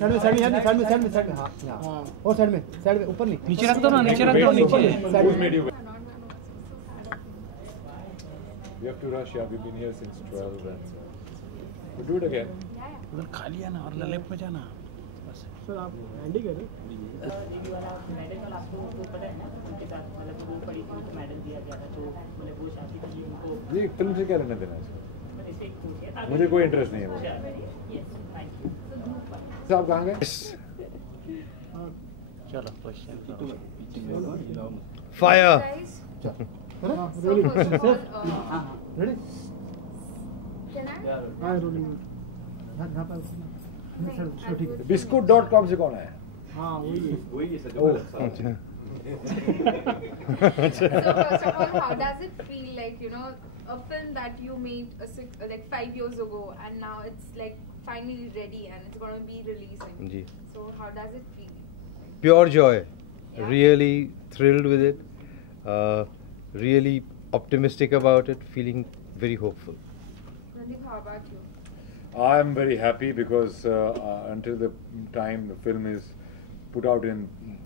Side में हाँ और साइड में ऊपर नहीं नीचे रख दो ना, नीचे रख दो, नीचे। We have to rush. Yeah, we've been here since 12 and we'll do it again. उधर खा लिया ना और लेफ्ट में जाना बस। सर आप हैंडी कर दीदी वाला मेडल वाला आपको पता है ना, उनके साथ मतलब वो पड़ी थी तो मेडल दिया गया था, तो मतलब वो चाहती थी उनको। ये फिल्म से क्या लेना देना है? मुझे कोई इंटरेस्ट नहीं है वो। आप कहाँ गए? चलो क्वेश्चन फायर रेडी Biscuit.com से कौन है? हाँ वही सर जो अच्छा। So first of all, how does it feel like, you know, a film that you made like 5 years ago and now it's like finally ready and it's going to be releasing. जी. So how does it feel? Pure joy. Yeah. Really thrilled with it. Really optimistic about it. Feeling very hopeful. Randeep, how about you? I am very happy because until the time the film is put out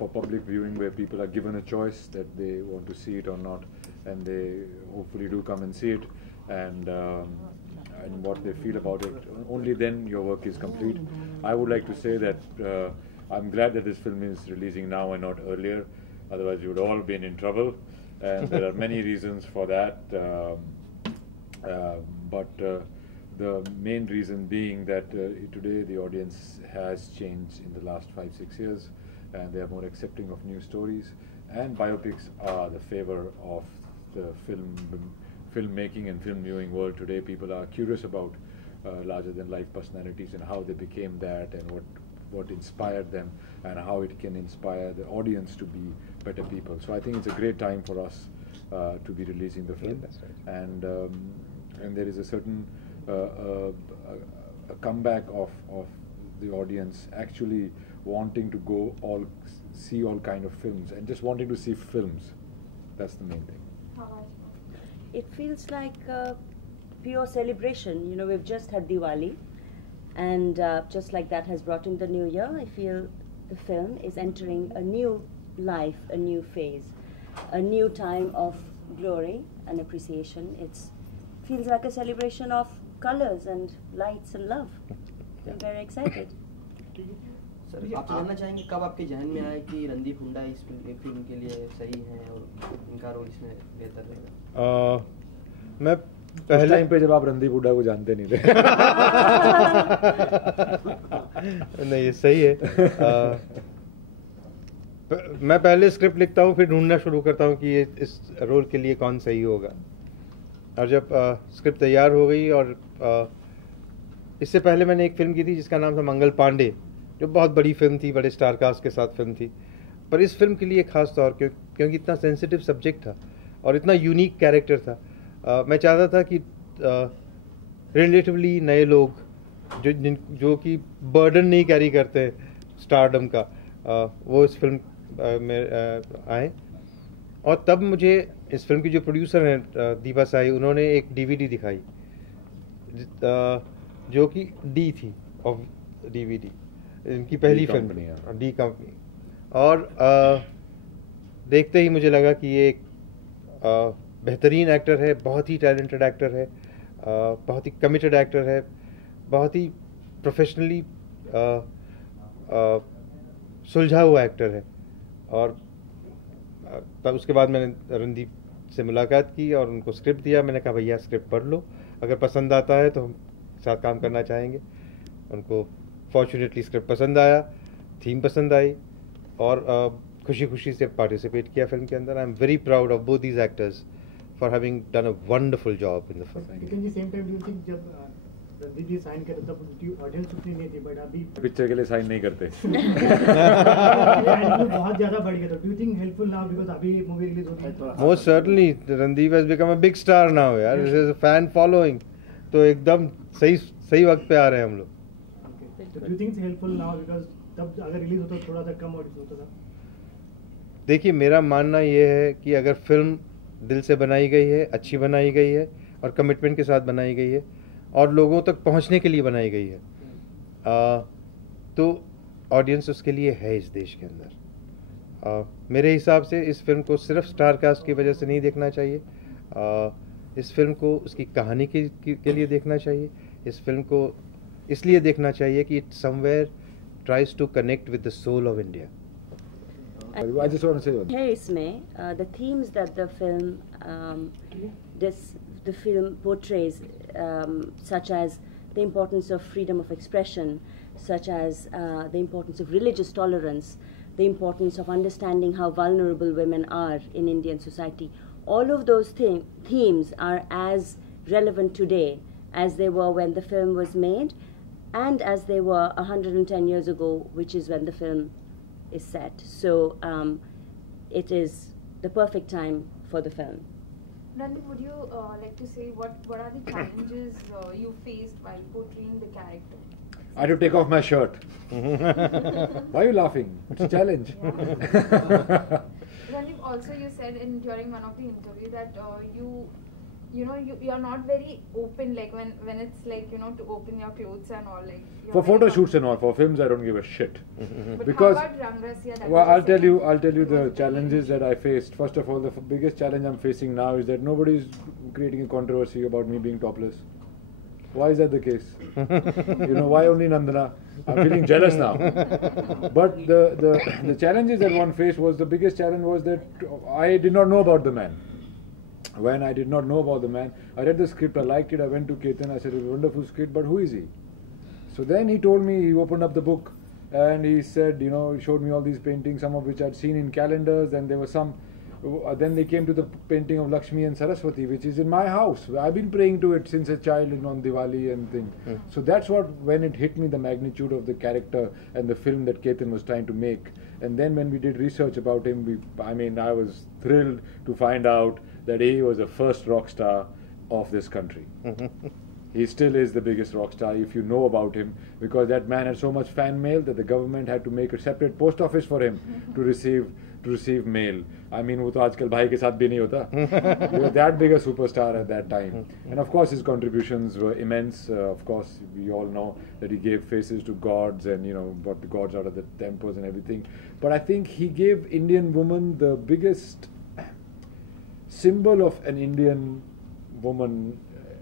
for public viewing, where people are given a choice that they want to see it or not, and they hopefully do come and see it, and what they feel about it, only then your work is complete. I would like to say that I'm glad that this film is releasing now and not earlier, otherwise you would all been in trouble, and there are many reasons for that, but the main reason being that today the audience has changed in the last 5-6 years, and they are more accepting of new stories, and biopics are the favor of the filmmaking and film viewing world today. People are curious about larger than life personalities and how they became that, and what inspired them, and how it can inspire the audience to be better people. So I think it's a great time for us to be releasing the film. Yeah, that's right. And there is a certain a comeback of the audience actually wanting to see all kind of films and just wanting to see films. That's the main thing. How about you? It feels like a pure celebration. You know, we've just had Diwali, and just like that has brought in the new year, I feel the film is entering a new life, a new phase, a new time of glory and appreciation. It feels like a celebration of colors and lights and love. I'm very excited. Sir आप जानना चाहेंगे कब आपके जहन में आया कि रणदीप हुड्डा इस फिल्म के लिए सही हैं और इनका रोल इसमें बेहतर रहेगा? मैं पहले टाइम पे जब आप रणदीप हुड्डा को जानते नहीं थे। नहीं ये सही है। मैं पहले स्क्रिप्ट लिखता हूँ, फिर ढूंढना शुरू करता हूँ कि ये इस रोल के लिए कौन सही होगा, और जब स्क्रिप्ट तैयार हो गई, और इससे पहले मैंने एक फिल्म की थी जिसका नाम था मंगल पांडे, जो बहुत बड़ी फिल्म थी, बड़े स्टार कास्ट के साथ फिल्म थी, पर इस फिल्म के लिए खास तौर क्योंकि इतना सेंसिटिव सब्जेक्ट था और इतना यूनिक कैरेक्टर था, मैं चाहता था कि रिलेटिवली नए लोग जो कि बर्डन नहीं कैरी करते स्टारडम का, वो इस फिल्म में आए। और तब मुझे इस फिल्म की जो प्रोड्यूसर हैं दीपा साई, उन्होंने एक डीवीडी दिखाई जो कि डी थी ऑफ डीवीडी, इनकी पहली फिल्म डी कंपनी, और देखते ही मुझे लगा कि ये एक बेहतरीन एक्टर है, बहुत ही टैलेंटेड एक्टर है, बहुत ही कमिटेड एक्टर है, बहुत ही प्रोफेशनली सुलझा हुआ एक्टर है। और तब उसके बाद मैंने रणदीप से मुलाकात की और उनको स्क्रिप्ट दिया। मैंने कहा भैया स्क्रिप्ट पढ़ लो, अगर पसंद आता है तो हम साथ काम करना चाहेंगे। उनको फॉर्चुनेटली स्क्रिप्ट पसंद आया, थीम पसंद आई, और खुशी खुशी से पार्टिसिपेट किया फिल्म के अंदर। I am very proud of both these actors for having done a wonderful job in the film. Same time do you think जब रणदीप जी साइन करे तब ऑडियंस उतनी नहीं थी, बट अभी पिक्चर के लिए साइन नहीं करते। बहुत ज्यादा बढ़ गया, तो do you think helpful now because अभी मूवी रिलीज हो गई है? Most certainly Randeep has become a big star now यार, this is a fan following, तो एकदम सही वक्त पे आ रहे हैं हम लोग। तो do you think it's helpful now because तब अगर रिलीज होता तो थोड़ा सा कम ऑडियंस होता था? देखिए मेरा मानना ये है कि अगर फिल्म दिल से बनाई गई है, अच्छी बनाई गई है और कमिटमेंट के साथ बनाई गई है और लोगों तक पहुंचने के लिए बनाई गई है, तो ऑडियंस उसके लिए है इस देश के अंदर। मेरे हिसाब से इस फिल्म को सिर्फ स्टार कास्ट की वजह से नहीं देखना चाहिए। इस फिल्म को उसकी कहानी के लिए देखना चाहिए। इस फिल्म को इसलिए देखना चाहिए कि it somewhere tries to connect with the soul of India. I just want to say one. है इसमें the themes that the film portrays, such as the importance of freedom of expression, such as the importance of religious tolerance, the importance of understanding how vulnerable women are in Indian society. All of those themes are as relevant today as they were when the film was made, and as they were 110 years ago, which is when the film is set. So it is the perfect time for the film. Randeep, would you like to say what are the challenges you faced while portraying the character? I had to take off my shirt. Why are you laughing? It's a challenge. Randeep, also you said during one of the interview that you are not very open, like when it's like, to open your clothes and all, like For photo shoots and all, for films I don't give a shit. But Because how about Rangrasiya? well, I'll tell you the challenges that I faced. First of all, the biggest challenge I'm facing now is that nobody is creating a controversy about me being topless. Why is that the case? Why only Nandana? I'm feeling jealous now. But the challenges that one faced the biggest challenge was that I did not know about the man. When I did not know about the man, I read the script, I liked it, I went to Ketan, I said, it's a wonderful script, but who is he? So then he told me, he opened up the book and he said, he showed me all these paintings, some of which I'd seen in calendars, and there were some, then they came to the painting of Lakshmi and Saraswati, which is in my house. I've been praying to it since a child on Diwali and thing. So that's when it hit me, the magnitude of the character and the film that Ketan was trying to make. And then when we did research about him, I was thrilled to find out that he was the first rock star of this country. He still is the biggest rock star if you know about him, because that man had so much fan mail that the government had to make a separate post office for him to receive mail. वो तो आजकल भाई के साथ भी नहीं होता. He was that big a superstar at that time. And of course his contributions were immense. Of course we all know that he gave faces to gods and brought the gods out of the temples and everything. But I think he gave Indian woman the biggest symbol of an Indian woman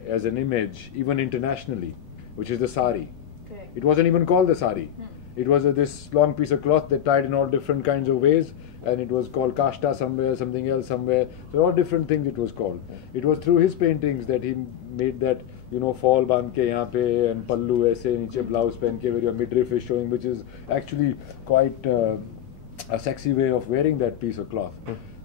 as an image, even internationally, which is the sari. Okay. It wasn't even called the sari. It was this long piece of cloth that tied in all different kinds of ways, and it was called kashta somewhere, something else somewhere. So all different things it was called. It was through his paintings that he made that, fall band ke yahan pe and pallu aise niche blouse pen ke where your midriff is showing, which is actually quite a sexy way of wearing that piece of cloth.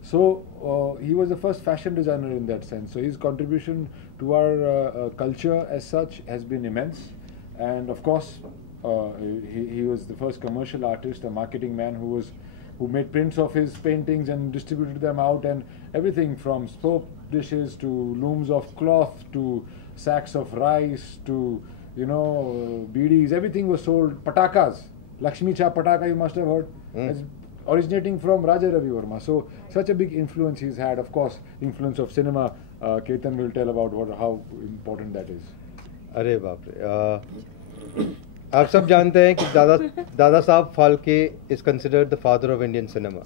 So he was the first fashion designer in that sense. So his contribution to our culture as such has been immense. And of course, he was the first commercial artist, a marketing man who made prints of his paintings and distributed them out, and everything from soap dishes to looms of cloth to sacks of rice to beedies. Everything was sold. Patakas, Lakshmi Cha Pataka, you must have heard. Originating from Raja Ravi Verma. So such a big influence he's had. Of course, influence of cinema. Ketan will tell about how important that is. अरे बाप रे, आप सब जानते हैं कि Dada Saheb Phalke is considered the father of Indian cinema.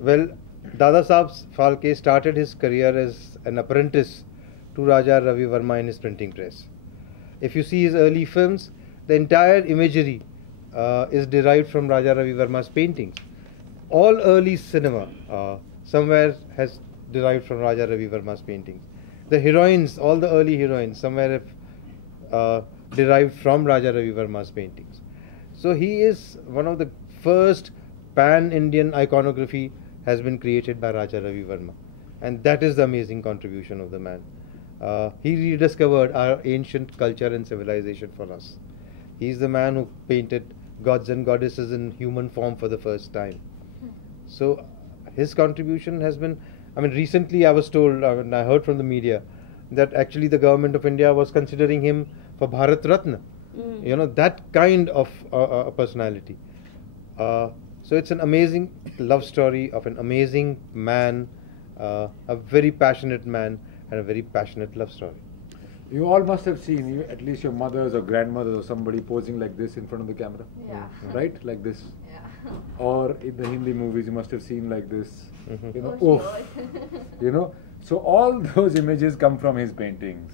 Well, Dada Saab Phalke started his career as an apprentice to Raja Ravi Verma in his printing press. If you see his early films, the entire imagery is derived from Raja Ravi Verma's paintings. All early cinema somewhere has derived from Raja Ravi Verma's paintings. The heroines, all the early heroines, somewhere have derived from Raja Ravi Verma's paintings. So he is one of the first pan-Indian iconography has been created by Raja Ravi Verma, and that is the amazing contribution of the man. He rediscovered our ancient culture and civilization for us. He is the man who painted gods and goddesses in human form for the first time. So his contribution has been, recently I was told, I heard from the media, that actually the government of India was considering him for Bharat Ratna. That kind of personality. So it's an amazing love story of an amazing man, a very passionate man, and a very passionate love story. You all must have seen, at least your mothers or grandmothers or somebody posing like this in front of the camera. Yeah. Right? Like this. Yeah. Or in the Hindi movies, you must have seen like this. You know, Oh, oof. sure. You know, so all those images come from his paintings.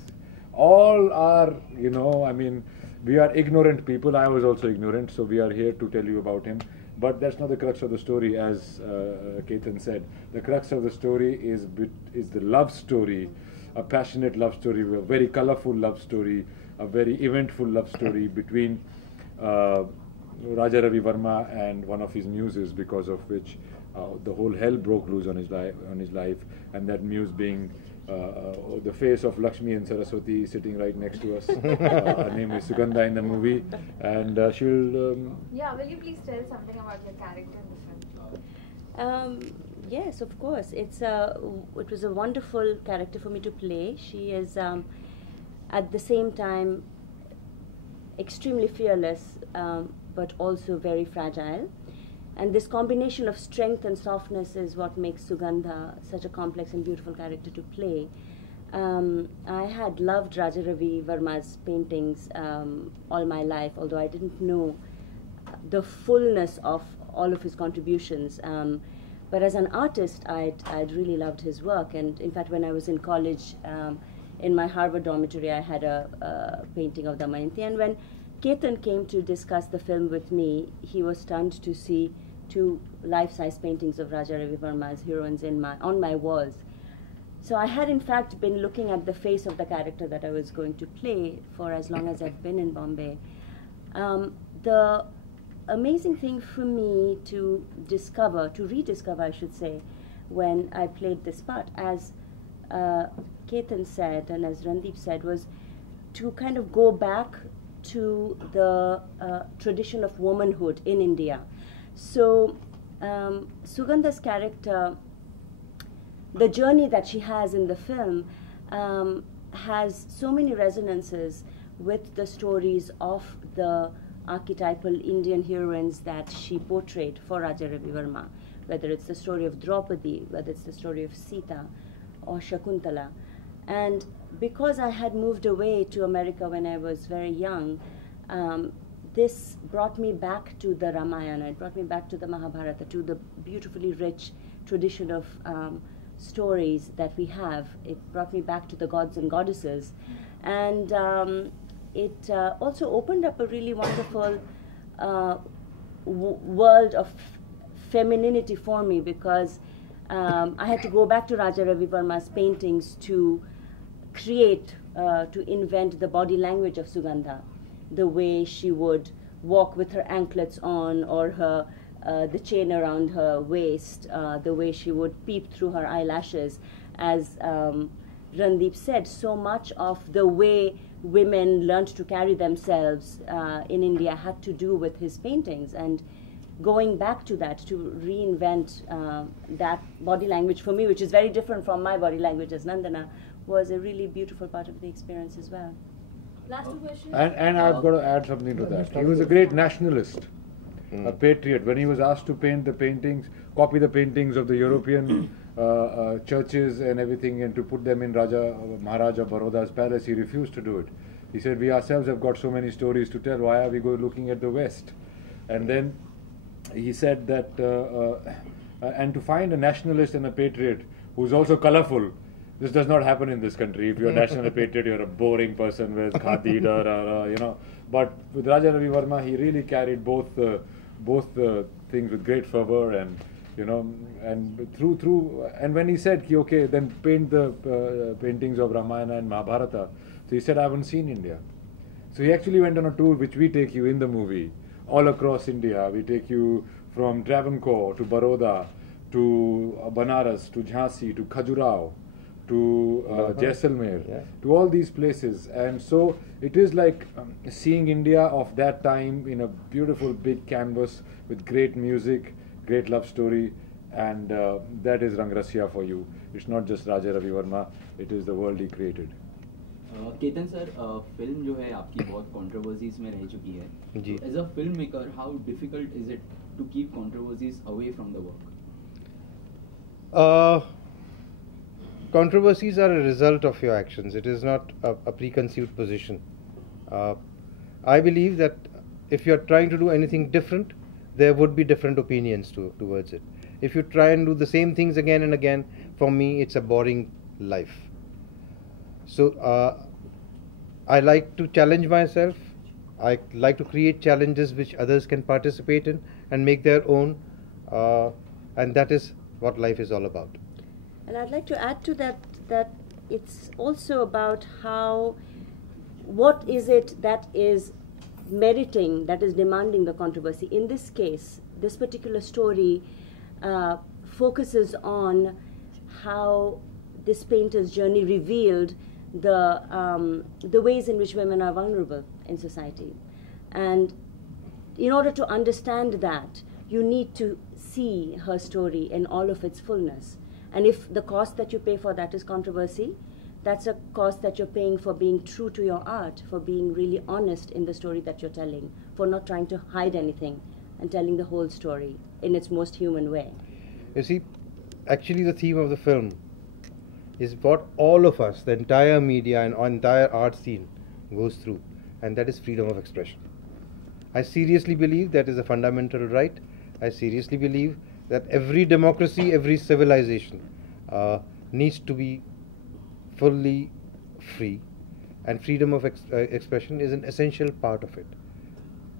All are, you know, I mean, we are ignorant people. I was also ignorant, so we are here to tell you about him. But that's not the crux of the story, as Ketan said. The crux of the story is the love story, a passionate love story, a very colorful love story, a very eventful love story between Raja Ravi Verma and one of his muses, because of which the whole hell broke loose on his life, and that muse being the face of Lakshmi and Saraswati sitting right next to us. Her name is Sugandha in the movie, and she'll. Yeah, will you please tell something about your character in the film? Yes, of course. It was a wonderful character for me to play. She is at the same time extremely fearless, but also very fragile. And this combination of strength and softness is what makes Sugandha such a complex and beautiful character to play. I had loved Raja Ravi Verma's paintings all my life, although I didn't know the fullness of all of his contributions. But as an artist, I'd really loved his work. And in fact, when I was in college, in my Harvard dormitory, I had a painting of Damayanti. And when Ketan came to discuss the film with me, he was stunned to see 2 life-size paintings of Raja Ravi Verma's heroines on my walls. So I had in fact been looking at the face of the character that I was going to play for as long as I'd been in Bombay. The amazing thing for me to rediscover I should say, when I played this part, as Ketan said and as Randeep said, was to kind of go back to the tradition of womanhood in India. So Sugandha's character, the journey that she has in the film, has so many resonances with the stories of the archetypal Indian heroines that she portrayed for Raja Ravi Verma, whether it's the story of Draupadi, whether it's the story of Sita or Shakuntala. And because I had moved away to America when I was very young, this brought me back to the Ramayana, it brought me back to the Mahabharata, to the beautifully rich tradition of stories that we have. It brought me back to the gods and goddesses. And it also opened up a really wonderful world of femininity for me, because I had to go back to Raja Ravi Verma's paintings to create, to invent the body language of Sugandha, the way she would walk with her anklets on, or her the chain around her waist, the way she would peep through her eyelashes. As Randeep said, so much of the way women learned to carry themselves in India had to do with his paintings, and going back to that, to reinvent that body language for me, which is very different from my body language as Nandana, was a really beautiful part of the experience as well. Last 2 questions. And I've got to add something to that. He was a great nationalist, a patriot. When he was asked to paint the paintings, copy the paintings of the European churches and everything, and to put them in Maharaja Baroda's palace, he refused to do it. He said, we ourselves have got so many stories to tell, why are we looking at the West? And then he said that, and to find a nationalist and a patriot who's also colorful, this does not happen in this country. If you're a national patriot, you're a boring person with khadi, you know. But with Raja Ravi Verma, he really carried both things with great fervor, and you know, and through. And when he said, okay, then paint the paintings of Ramayana and Mahabharata, so he said, I haven't seen India. So he actually went on a tour, which we take you in the movie, all across India. We take you from Travancore to Baroda, to Banaras, to Jhansi, to Khajuraho, to Jaisalmer, to all these places. And so it is like seeing India of that time in a beautiful big canvas with great music, great love story, and that is Rangrasya for you. It's not just Raja Ravi Verma, it is the world he created. Ketan sir, film जो है आपकी बहुत controversies में रह चुकी है. जी. As a film maker, how difficult is it to keep controversies away from the work? controversies are a result of your actions. It is not a preconceived position. I believe that if you are trying to do anything different, there would be different opinions towards it. If you try and do the same things again and again, for me, it's a boring life. So I like to challenge myself. I like to create challenges which others can participate in and make their own, and that is what life is all about. And I'd like to add to that it's also about what is it that is meriting, that is demanding the controversy. In this case, this particular story focuses on how this painter's journey revealed the ways in which women are vulnerable in society. And in order to understand that, you need to see her story in all of its fullness. And if the cost that you pay for that is controversy, that's a cost that you're paying for being true to your art, for being really honest in the story that you're telling, for not trying to hide anything and telling the whole story in its most human way. You see, actually the theme of the film is what all of us, the entire media and entire art scene goes through, and that is freedom of expression. I seriously believe that is a fundamental right. I seriously believe that every democracy, every civilization needs to be fully free, and freedom of expression is an essential part of it.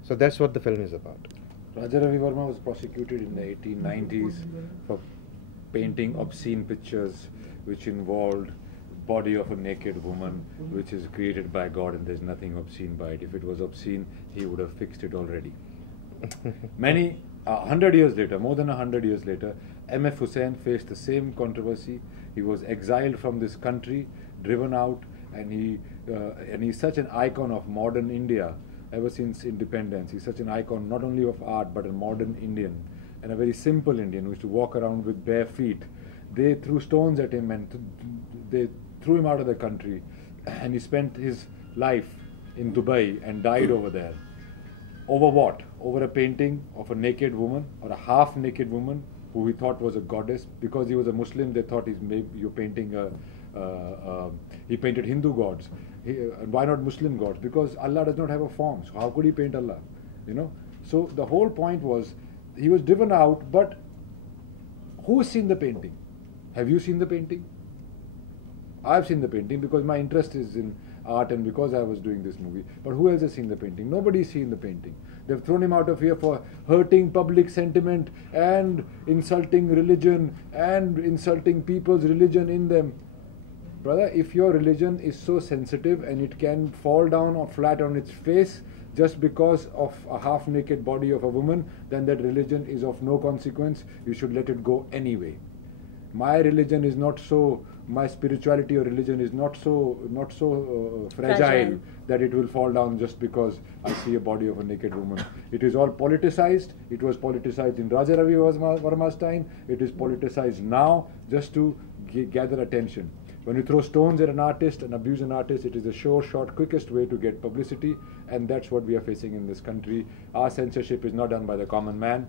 So that's what the film is about. Raja Ravi Verma was prosecuted in the 1890s for painting obscene pictures which involved body of a naked woman, which is created by God, and there's nothing obscene by it. If it was obscene, he would have fixed it already. Many 100 years later, more than 100 years later, M.F. Hussain faced the same controversy. He was exiled from this country, driven out, and he's such an icon of modern India ever since independence. He's such an icon not only of art but a modern Indian, and a very simple Indian who used to walk around with bare feet. They threw stones at him and they threw him out of the country, and he spent his life in Dubai and died over there. Over what? Over a painting of a naked woman, or a half-naked woman who he thought was a goddess. Because he was a Muslim, they thought you're painting he painted Hindu gods. Why not Muslim gods? Because Allah does not have a form. So how could he paint Allah? You know. So the whole point was he was driven out. But who's seen the painting? Have you seen the painting? I've seen the painting because my interest is in art and because I was doing this movie. But who else has seen the painting? Nobody's seen the painting. They've thrown him out of here for hurting public sentiment and insulting religion and insulting people's religion in them. Brother, if your religion is so sensitive and it can fall down or flat on its face just because of a half-naked body of a woman, then that religion is of no consequence. You should let it go anyway. My religion is not so, my spirituality or religion is not so fragile that it will fall down just because I see a body of a naked woman. It is all politicized. It was politicized in Raja Ravi Verma's time. It is politicized now just to gather attention. When you throw stones at an artist and abuse an artist, it is the sure, short, quickest way to get publicity, and that's what we are facing in this country. Our censorship is not done by the common man.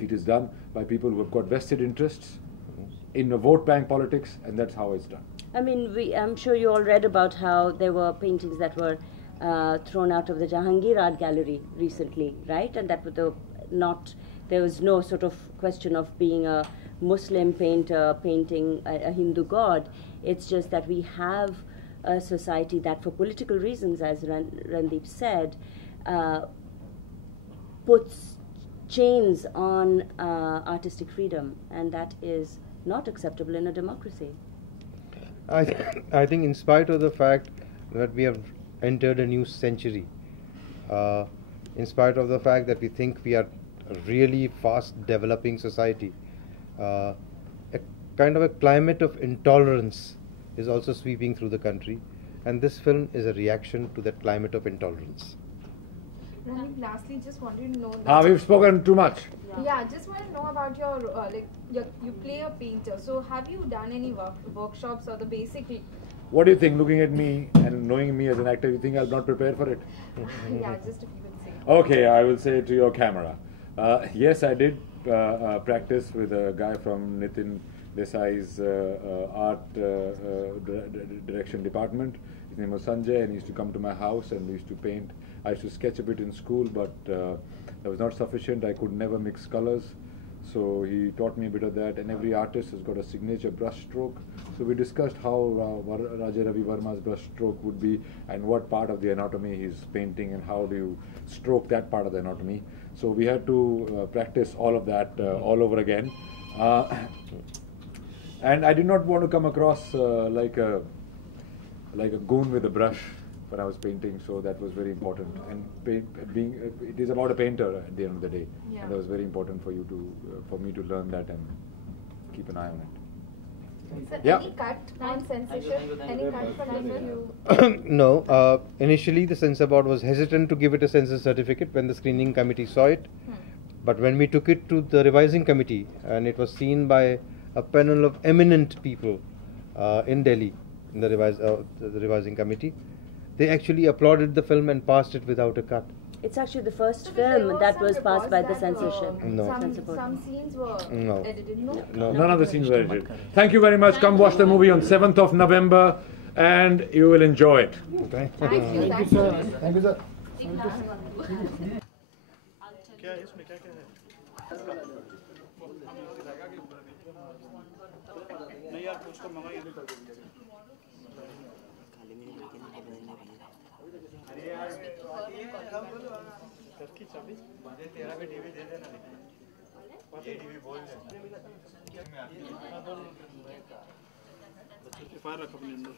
It is done by people who have got vested interests in the vote bank politics, and that's how it's done. I mean, I'm sure you all read about how there were paintings that were thrown out of the Jahangir Art Gallery recently, right? And that were there was no sort of question of being a Muslim painter painting a Hindu god. It's just that we have a society that, for political reasons, as Randeep said, puts chains on artistic freedom, and that is not acceptable in a democracy. I think in spite of the fact that we have entered a new century, in spite of the fact that we think we are a really fast developing society, a kind of a climate of intolerance is also sweeping through the country, and this film is a reaction to that climate of intolerance. Randeep, lastly, just wanted to know that we've spoken too much. Yeah, just want to know about your you play a painter. So have you done any workshops or the basic? What do you think? Looking at me and knowing me as an actor, you think I'll not prepare for it? Yeah, just if you would say. Okay, I will say to your camera. Yes, I did practice with a guy from Nitin Desai's art direction department. His name was Sanjay, and he used to come to my house and we used to paint. I used to sketch a bit in school, but that was not sufficient. I could never mix colors. So he taught me a bit of that, and every artist has got a signature brush stroke. So we discussed how Raja Ravi Verma's brush stroke would be and what part of the anatomy he's painting and how do you stroke that part of the anatomy. So we had to practice all of that all over again. And I did not want to come across like a goon with a brush when I was painting, so that was very important. And it is about a painter at the end of the day, and that was very important for you to, for me to learn that and keep an eye on it. So Yeah. any cut on censorship? Any cut for Nigel? No. Initially, the censor board was hesitant to give it a censor certificate when the screening committee saw it. But when we took it to the revising committee and it was seen by a panel of eminent people in Delhi, in the revising committee, they actually applauded the film and passed it without a cut. It's actually the first So there film were that some was passed by the reports that, censorship. No. Censor board. Some scenes were No. edited. No. No. None of the scenes were edited. Thank you very much. Come watch the movie on 7th of November and you will enjoy it. Okay. Thank you. Thank you, sir. Thank you, sir. क्या है इसमें क्या क्या है नहीं यार उसको मंगाइए अरे यार की चाबी मुझे तेरा भी डीवी दे देना ये डीवी बोल दे फायर रख अपने अंदर